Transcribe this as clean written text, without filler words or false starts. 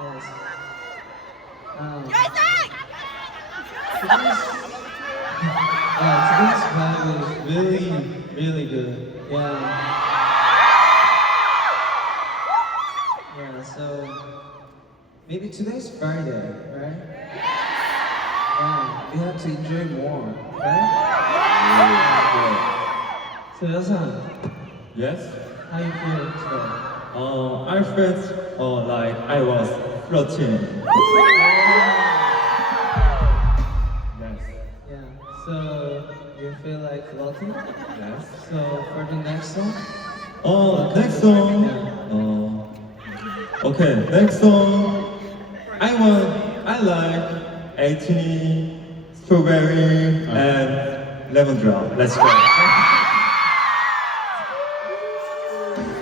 Yes. Today's vibe is really, really good. Yeah. Yeah, so maybe today's Friday, right? Yeah, we have to enjoy more, right? So Yosan, Yes? how you feel today? I felt like I was floating. Yes. Yeah, so you feel like floating? Yes. So for the next song? Next song. Okay, next song. I like 18 strawberry and lemon drop. Let's go.